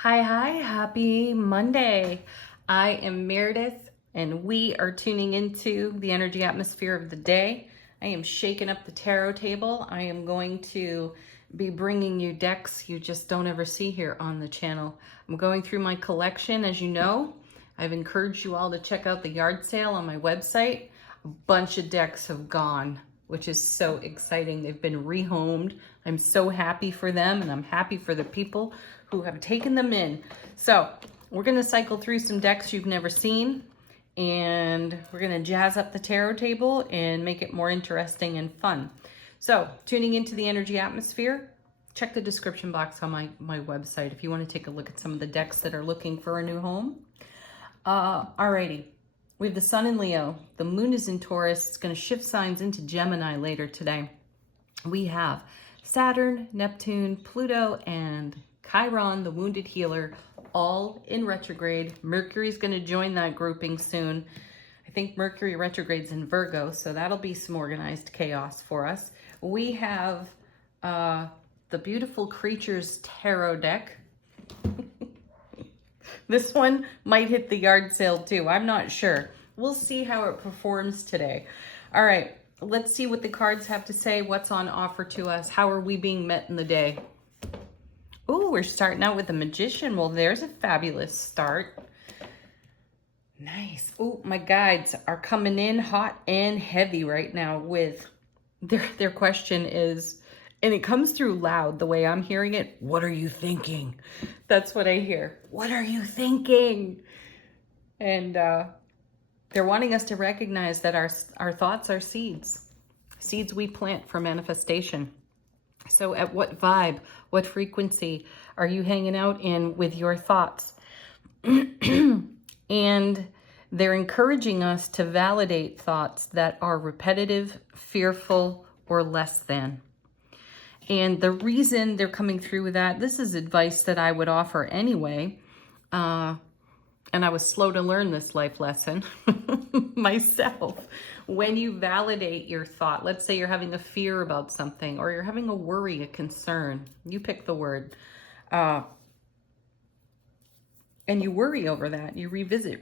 Hi, happy Monday. I am Meredith, and we are tuning into the energy atmosphere of the day. I am shaking up the tarot table. I am going to be bringing you decks you just don't ever see here on the channel. I'm going through my collection. As you know, I've encouraged you all to check out the yard sale on my website. A bunch of decks have gone, which is so exciting. They've been rehomed. I'm so happy for them, and I'm happy for the people who have taken them in. So we're going to cycle through some decks you've never seen, and we're going to jazz up the tarot table and make it more interesting and fun. So tuning into the energy atmosphere, check the description box on my website if you want to take a look at some of the decks that are looking for a new home. Alrighty. We have the sun in Leo. The moon is in Taurus. It's going to shift signs into Gemini later today. We have Saturn, Neptune, Pluto, and Chiron, the wounded healer, all in retrograde. Mercury's going to join that grouping soon. I think Mercury retrogrades in Virgo, so that'll be some organized chaos for us. We have the Beautiful Creatures Tarot deck. This one might hit the yard sale too. I'm not sure. We'll see how it performs today. All right, let's see what the cards have to say. What's on offer to us? How are we being met in the day? Oh, we're starting out with the Magician. Well, there's a fabulous start. Nice. Oh, my guides are coming in hot and heavy right now with their question is, and it comes through loud the way I'm hearing it. What are you thinking? That's what I hear. What are you thinking? And they're wanting us to recognize that our thoughts are seeds we plant for manifestation. So at what vibe, what frequency are you hanging out in with your thoughts? And they're encouraging us to validate thoughts that are repetitive, fearful, or less than. And the reason they're coming through with that, this is advice that I would offer anyway. And I was slow to learn this life lesson myself. When you validate your thought, let's say you're having a fear about something, or you're having a worry, a concern, you pick the word, and you worry over that, you revisit.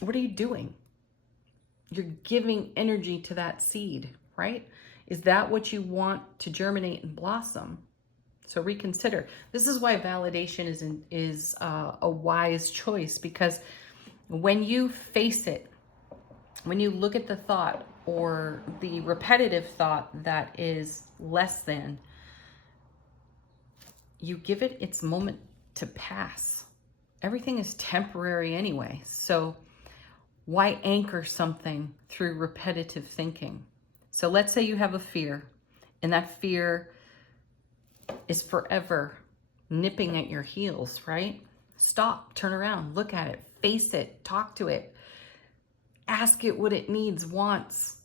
What are you doing? You're giving energy to that seed, right? Is that what you want to germinate and blossom? So reconsider. This is why validation is a wise choice, because when you face it, when you look at the thought or the repetitive thought that is less than, you give it its moment to pass. Everything is temporary anyway. So why anchor something through repetitive thinking? So let's say you have a fear, and that fear is forever nipping at your heels, right? Stop, turn around, look at it, face it, talk to it, ask it what it needs, wants,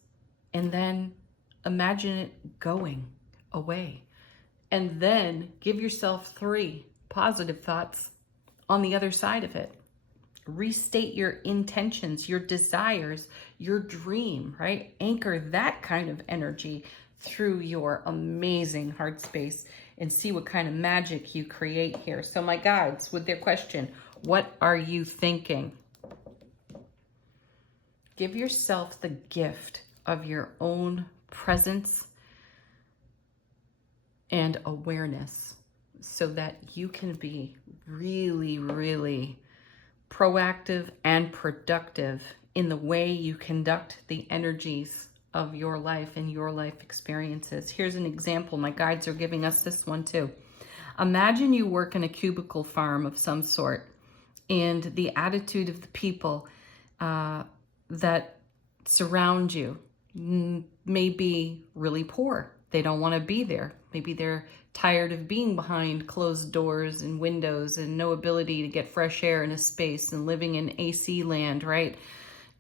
and then imagine it going away. And then give yourself 3 positive thoughts on the other side of it. Restate your intentions, your desires, your dream, right? Anchor that kind of energy through your amazing heart space and see what kind of magic you create here. So my guides, with their question, what are you thinking? Give yourself the gift of your own presence and awareness so that you can be really, really proactive and productive in the way you conduct the energies of your life and your life experiences. Here's an example. My guides are giving us this one too. Imagine you work in a cubicle farm of some sort, and the attitude of the people that surround you may be really poor. They don't want to be there. Maybe they're tired of being behind closed doors and windows and no ability to get fresh air in a space and living in AC land, right?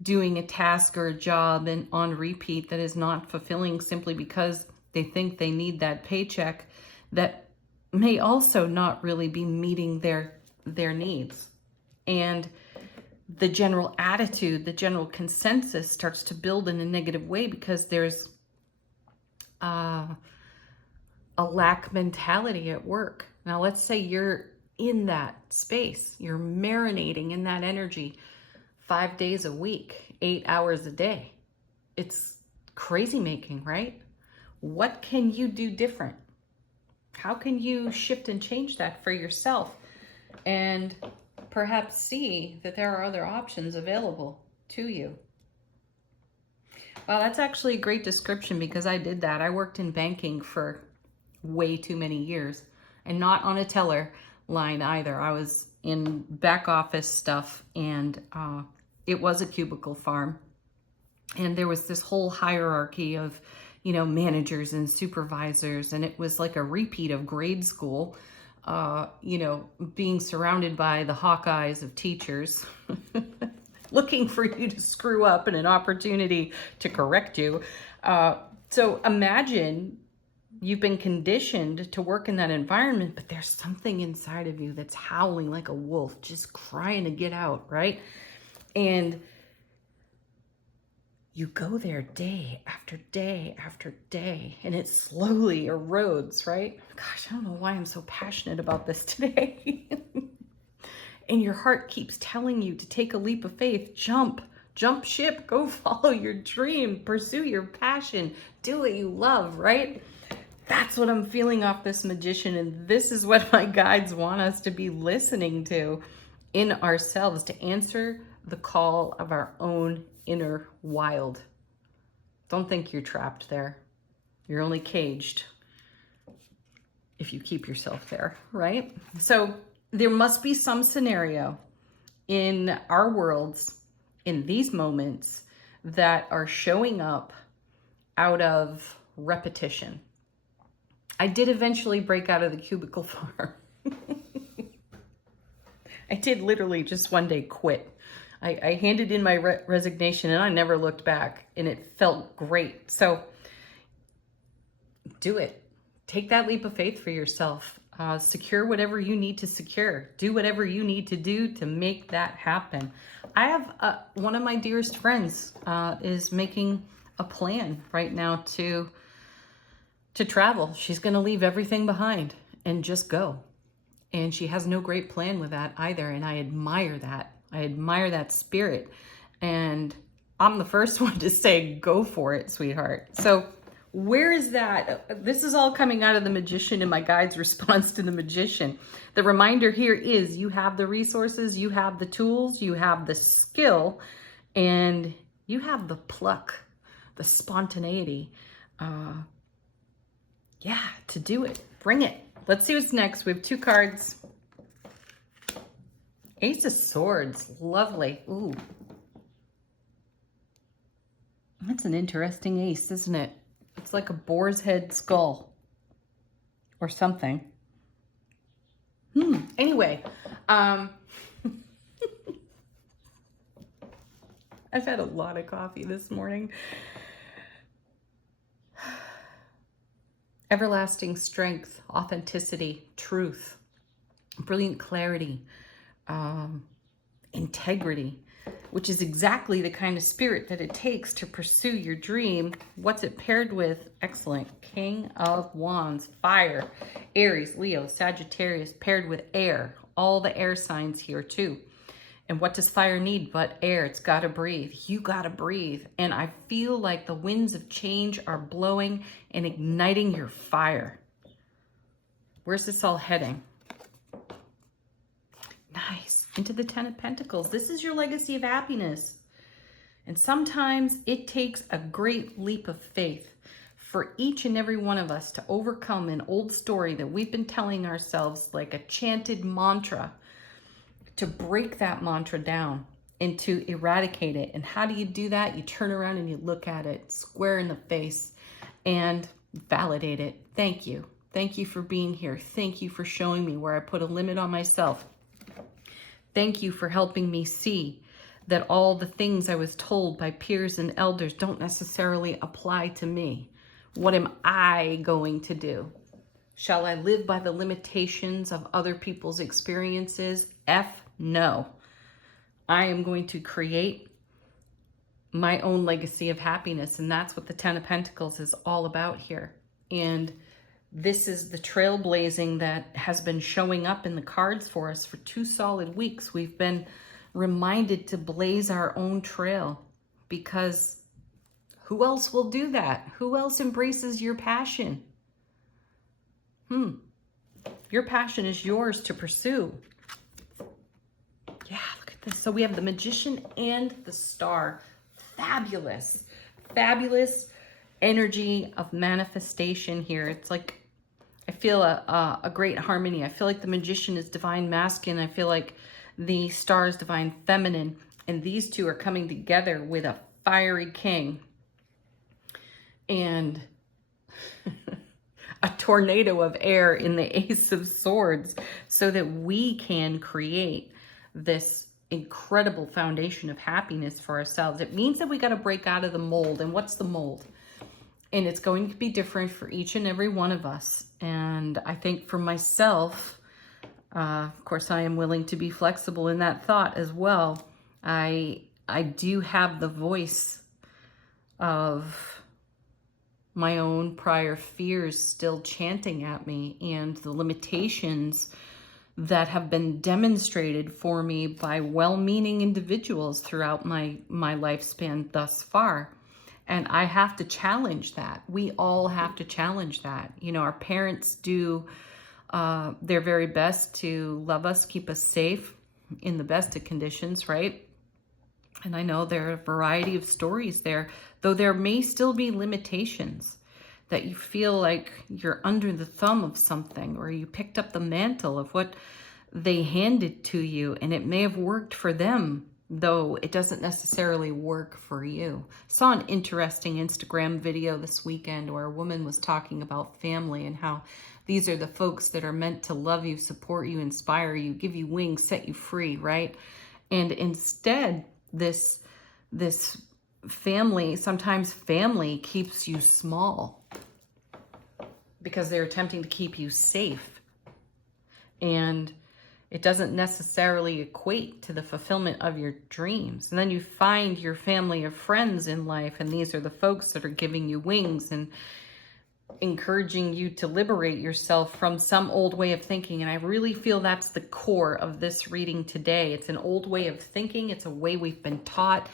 Doing a task or a job and on repeat that is not fulfilling simply because they think they need that paycheck that may also not really be meeting their needs. And the general attitude, the general consensus starts to build in a negative way because there's a lack mentality at work. Now, let's say you're in that space, you're marinating in that energy 5 days a week, 8 hours a day. It's crazy making, right? What can you do different? How can you shift and change that for yourself and perhaps see that there are other options available to you? Well, that's actually a great description because I did that. I worked in banking for way too many years and not on a teller line either. I was in back office stuff, and it was a cubicle farm. And there was this whole hierarchy of, managers and supervisors. And it was like a repeat of grade school, being surrounded by the hawk eyes of teachers looking for you to screw up and an opportunity to correct you. So imagine you've been conditioned to work in that environment, but there's something inside of you that's howling like a wolf, just crying to get out, right? And you go there day after day after day, and it slowly erodes, right? Gosh, I don't know why I'm so passionate about this today. And your heart keeps telling you to take a leap of faith, jump ship, go follow your dream, pursue your passion, do what you love, right? That's what I'm feeling off this magician, and this is what my guides want us to be listening to in ourselves, to answer the call of our own inner wild. Don't think you're trapped there. You're only caged if you keep yourself there, right? So there must be some scenario in our worlds, in these moments, that are showing up out of repetition. I did eventually break out of the cubicle farm. I did literally just one day quit. I handed in my resignation and I never looked back, and it felt great. So do it. Take that leap of faith for yourself. Secure whatever you need to secure. Do whatever you need to do to make that happen. I have one of my dearest friends is making a plan right now to travel. She's going to leave everything behind and just go. And she has no great plan with that either. And I admire that. I admire that spirit. And I'm the first one to say, go for it, sweetheart. So where is that? This is all coming out of the magician and my guide's response to the magician. The reminder here is you have the resources, you have the tools, you have the skill, and you have the pluck, the spontaneity, to do it. Bring it. Let's see what's next. We have 2 cards. Ace of Swords. Lovely. Ooh. That's an interesting ace, isn't it? It's like a boar's head skull or something. Anyway, I've had a lot of coffee this morning. Everlasting strength, authenticity, truth, brilliant clarity, integrity, which is exactly the kind of spirit that it takes to pursue your dream. What's it paired with? Excellent. King of Wands, fire, Aries, Leo, Sagittarius, paired with air. All the air signs here too. And what does fire need but air? It's got to breathe. You got to breathe. And I feel like the winds of change are blowing and igniting your fire. Where's this all heading? Nice. Into the 10 of Pentacles. This is your legacy of happiness. And sometimes it takes a great leap of faith for each and every one of us to overcome an old story that we've been telling ourselves, like a chanted mantra, to break that mantra down and to eradicate it. And how do you do that? You turn around and you look at it square in the face and validate it. Thank you. Thank you for being here. Thank you for showing me where I put a limit on myself. Thank you for helping me see that all the things I was told by peers and elders don't necessarily apply to me. What am I going to do? Shall I live by the limitations of other people's experiences? No. I am going to create my own legacy of happiness, and that's what the 10 of Pentacles is all about here. And This is the trailblazing that has been showing up in the cards for us for 2 solid weeks. We've been reminded to blaze our own trail, because who else will do that? Who else embraces your passion? Your passion is yours to pursue. Yeah, look at this. So we have the Magician and the Star. Fabulous, fabulous energy of manifestation here. It's like, I feel a great harmony. I feel like the Magician is divine masculine. I feel like the Star is divine feminine. And these two are coming together with a fiery king and a tornado of air in the Ace of Swords, so that we can create this incredible foundation of happiness for ourselves. It means that we got to break out of the mold. And what's the mold? And it's going to be different for each and every one of us. And I think for myself, of course, I am willing to be flexible in that thought as well. I do have the voice of my own prior fears still chanting at me, and the limitations that have been demonstrated for me by well-meaning individuals throughout my lifespan thus far. And I have to challenge that. We all have to challenge that. You know, our parents do their very best to love us, keep us safe in the best of conditions, right? And I know there are a variety of stories there, though there may still be limitations, that you feel like you're under the thumb of something, or you picked up the mantle of what they handed to you, and it may have worked for them, though it doesn't necessarily work for you. I saw an interesting Instagram video this weekend where a woman was talking about family and how these are the folks that are meant to love you, support you, inspire you, give you wings, set you free, right? And instead, this family, sometimes family keeps you small because they're attempting to keep you safe. And it doesn't necessarily equate to the fulfillment of your dreams. And then you find your family of friends in life, and these are the folks that are giving you wings and encouraging you to liberate yourself from some old way of thinking. And I really feel that's the core of this reading today. It's an old way of thinking. It's a way we've been taught.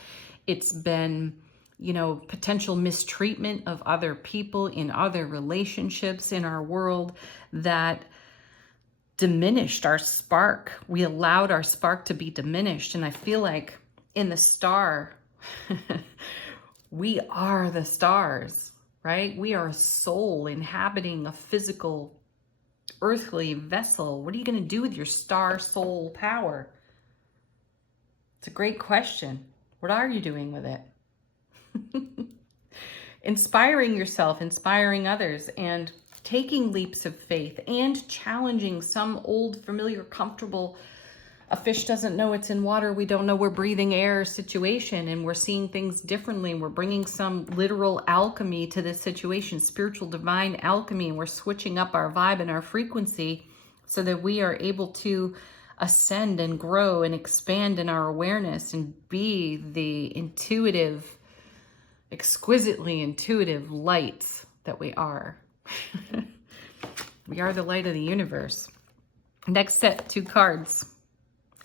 It's been, you know, potential mistreatment of other people in other relationships in our world that diminished our spark. We allowed our spark to be diminished. And I feel like in the Star, we are the stars, right? We are a soul inhabiting a physical, earthly vessel. What are you going to do with your star soul power? It's a great question. What are you doing with it? Inspiring yourself, inspiring others, and taking leaps of faith, and challenging some old, familiar, comfortable, a fish doesn't know it's in water, we don't know we're breathing air situation, and we're seeing things differently. We're bringing some literal alchemy to this situation, spiritual divine alchemy, and we're switching up our vibe and our frequency so that we are able to ascend and grow and expand in our awareness and be the intuitive, exquisitely intuitive lights that we are. We are the light of the universe. Next set, 2 cards.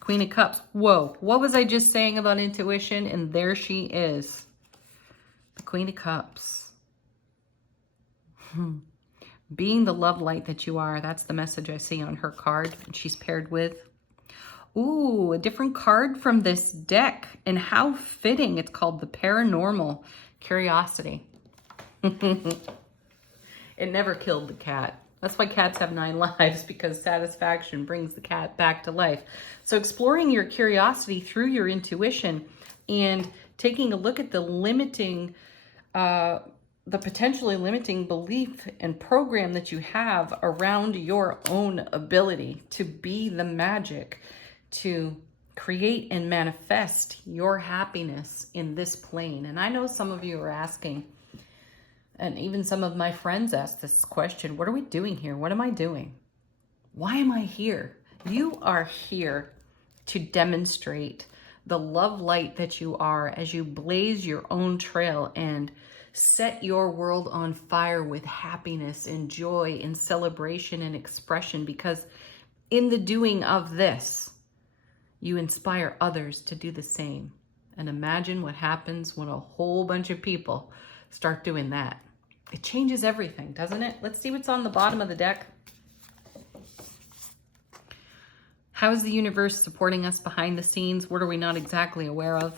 Queen of Cups. Whoa, what was I just saying about intuition? And there she is. The Queen of Cups. Being the love light that you are. That's the message I see on her card. And she's paired with, ooh, a different card from this deck. And how fitting. It's called the Paranormal Curiosity. It never killed the cat. That's why cats have 9 lives, because satisfaction brings the cat back to life. So exploring your curiosity through your intuition and taking a look at the limiting, the potentially limiting belief and program that you have around your own ability to be the magic, to create and manifest your happiness in this plane. And I know some of you are asking, and even some of my friends ask this question, what are we doing here? What am I doing? Why am I here? You are here to demonstrate the love light that you are as you blaze your own trail and Set your world on fire with happiness and joy and celebration and expression, because in the doing of this, you inspire others to do the same. And imagine what happens when a whole bunch of people start doing that. It changes everything, doesn't it? Let's see what's on the bottom of the deck. How is the universe supporting us behind the scenes? What are we not exactly aware of?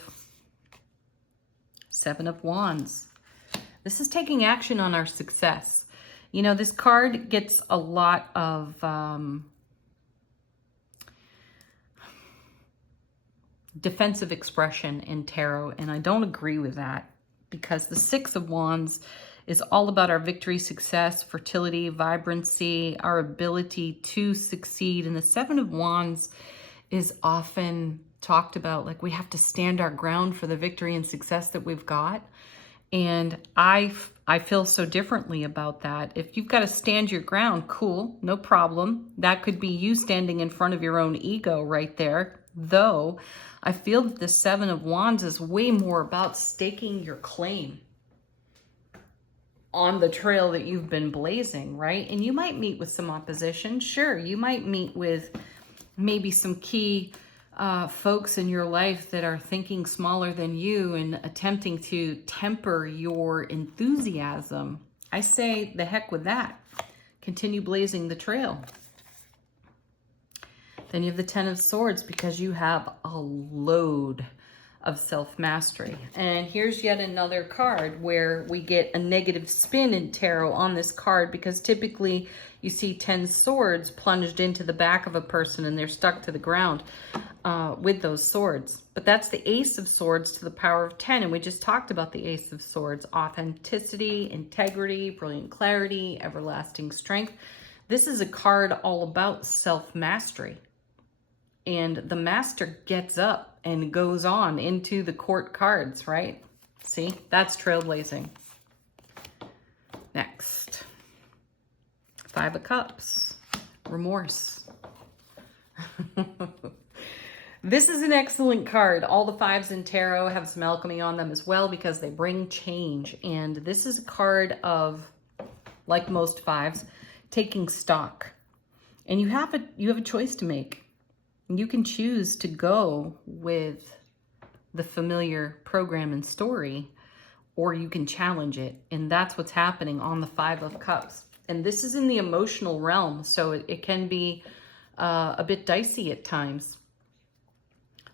Seven of Wands. This is taking action on our success. You know, this card gets a lot of defensive expression in tarot, and I don't agree with that, because the Six of Wands is all about our victory, success, fertility, vibrancy, our ability to succeed. And the Seven of Wands is often talked about like we have to stand our ground for the victory and success that we've got. And I feel so differently about that. If you've got to stand your ground, cool, no problem. That could be you standing in front of your own ego right there. Though I feel that the Seven of Wands is way more about staking your claim on the trail that you've been blazing, right? And you might meet with some opposition. Sure, you might meet with maybe some key folks in your life that are thinking smaller than you and attempting to temper your enthusiasm. I say the heck with that. Continue blazing the trail. Then you have the Ten of Swords, because you have a load of self-mastery. And here's yet another card where we get a negative spin in tarot on this card, because typically you see 10 swords plunged into the back of a person and they're stuck to the ground with those swords. But that's the Ace of Swords to the power of 10. And we just talked about the Ace of Swords: authenticity, integrity, brilliant clarity, everlasting strength. This is a card all about self-mastery. And the master gets up and goes on into the court cards, right? See, that's trailblazing. Next, Five of Cups, remorse. This is an excellent card. All the fives in tarot have some alchemy on them as well, because they bring change. And this is a card of, like most fives, taking stock. And you have a choice to make. You can choose to go with the familiar program and story, or you can challenge it. And that's what's happening on the Five of Cups. And this is in the emotional realm, so it can be a bit dicey at times.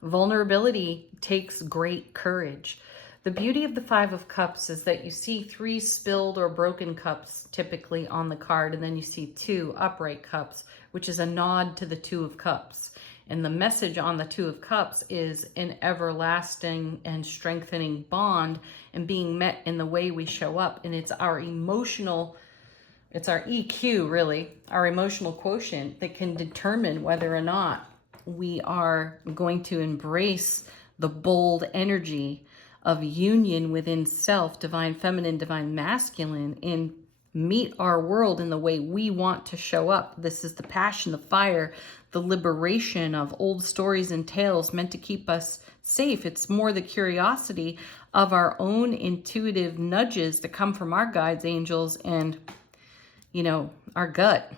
Vulnerability takes great courage. The beauty of the Five of Cups is that you see 3 spilled or broken cups typically on the card, and then you see 2 upright cups, which is a nod to the Two of Cups. And the message on the Two of Cups is an everlasting and strengthening bond and being met in the way we show up. And it's our emotional, it's our EQ really, our emotional quotient that can determine whether or not we are going to embrace the bold energy of union within self, divine feminine, divine masculine, and meet our world in the way we want to show up. This is the passion, the fire, the liberation of old stories and tales meant to keep us safe. It's more the curiosity of our own intuitive nudges that come from our guides, angels, and, you know, our gut,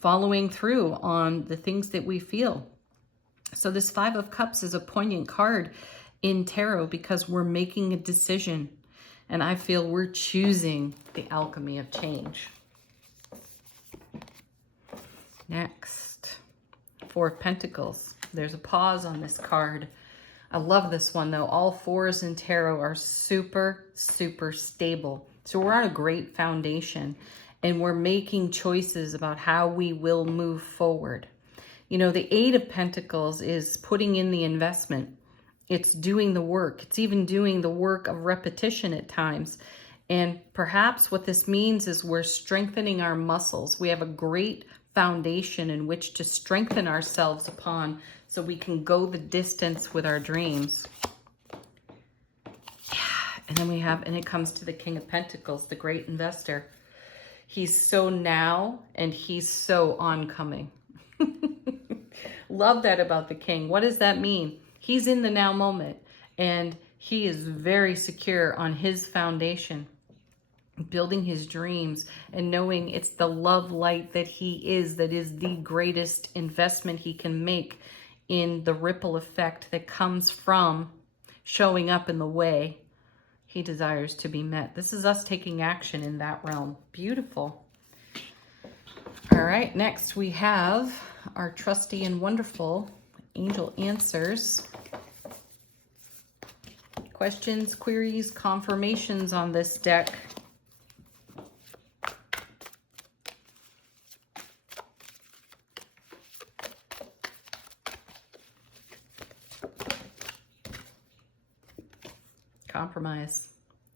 following through on the things that we feel. So this Five of Cups is a poignant card in tarot because we're making a decision. And I feel we're choosing the alchemy of change. Next, Four of Pentacles. There's a pause on this card. I love this one though. All fours in tarot are super, super stable. So we're on a great foundation and we're making choices about how we will move forward. You know, the Eight of Pentacles is putting in the investment. It's doing the work. It's even doing the work of repetition at times. And perhaps what this means is we're strengthening our muscles. We have a great foundation in which to strengthen ourselves upon so we can go the distance with our dreams. Yeah. And then we have, and it comes to the King of Pentacles, the great investor. He's so now and he's so oncoming. Love that about the King. What does that mean? He's in the now moment and he is very secure on his foundation. building his dreams, and knowing it's the love light that he is that is the greatest investment he can make in the ripple effect that comes from showing up in the way he desires to be met. This is us taking action in that realm. Beautiful. All right, next we have our trusty and wonderful angel answers. Questions, queries, confirmations on this deck. Compromise.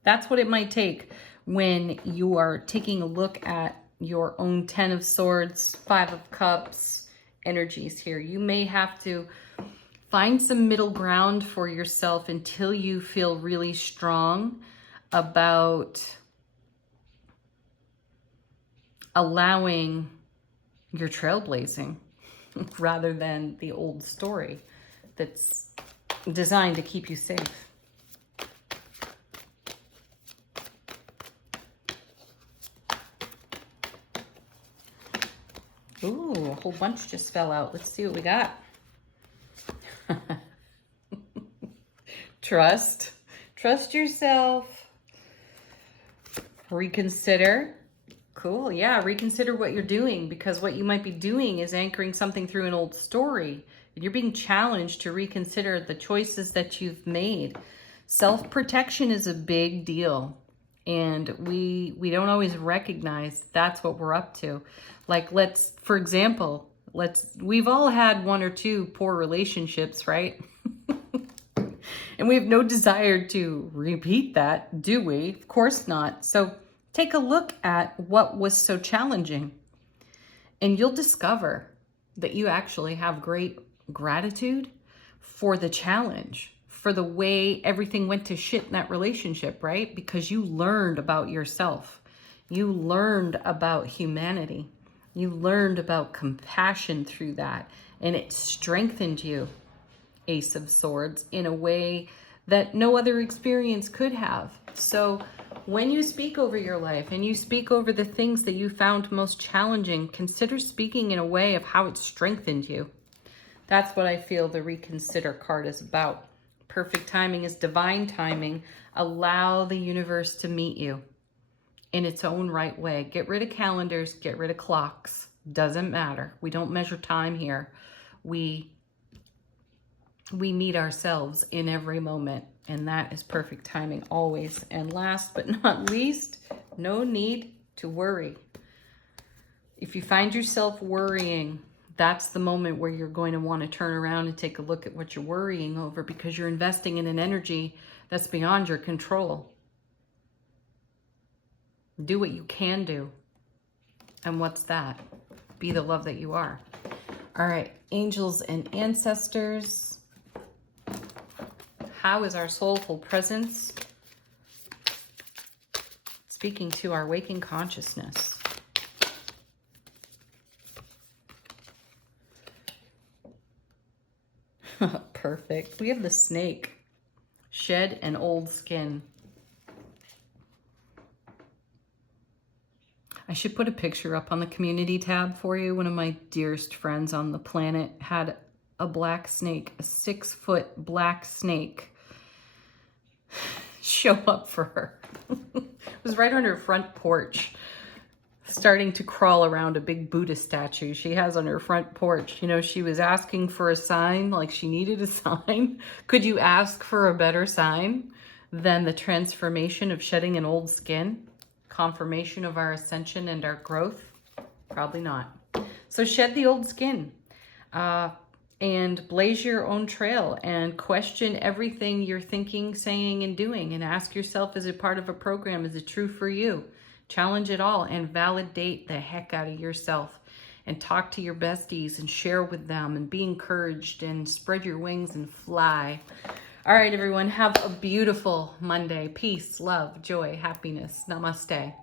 That's what it might take when you are taking a look at your own 10 of Swords, 5 of Cups energies here. You may have to find some middle ground for yourself until you feel really strong about allowing your trailblazing rather than the old story that's designed to keep you safe. Ooh, a whole bunch just fell out. Let's see what we got. Trust. Trust yourself. Reconsider. Cool. Yeah, reconsider what you're doing, because what you might be doing is anchoring something through an old story. And you're being challenged to reconsider the choices that you've made. Self-protection is a big deal. And we don't always recognize that's what we're up to. Like, for example, we've all had 1 or 2 poor relationships, right? And we have no desire to repeat that, do we? Of course not. So take a look at what was so challenging, and you'll discover that you actually have great gratitude for the challenge, for the way everything went to shit in that relationship, right? Because you learned about yourself. You learned about humanity. You learned about compassion through that, and it strengthened you, Ace of Swords, in a way that no other experience could have. So when you speak over your life and you speak over the things that you found most challenging, consider speaking in a way of how it strengthened you. That's what I feel the Reconsider card is about. Perfect timing is divine timing. Allow the universe to meet you in its own right way. Get rid of calendars, get rid of clocks. Doesn't matter. We don't measure time here. We meet ourselves in every moment, and that is perfect timing always. And last but not least, no need to worry. If you find yourself worrying, that's the moment where you're going to want to turn around and take a look at what you're worrying over, because you're investing in an energy that's beyond your control. Do what you can do. And what's that? Be the love that you are. All right, angels and ancestors. How is our soulful presence speaking to our waking consciousness? Perfect. We have the snake. Shed an old skin. I should put a picture up on the community tab for you. One of my dearest friends on the planet had a black snake, a 6-foot black snake, show up for her. It was right on her front porch, starting to crawl around a big Buddha statue she has on her front porch. You know, she was asking for a sign, like she needed a sign. Could you ask for a better sign than the transformation of shedding an old skin? Confirmation of our ascension and our growth? Probably not. So shed the old skin and blaze your own trail, and question everything you're thinking, saying, and doing, and ask yourself, is it part of a program? Is it true for you? Challenge it all and validate the heck out of yourself, and talk to your besties and share with them, and be encouraged, and spread your wings and fly. All right, everyone, have a beautiful Monday. Peace, love, joy, happiness. Namaste.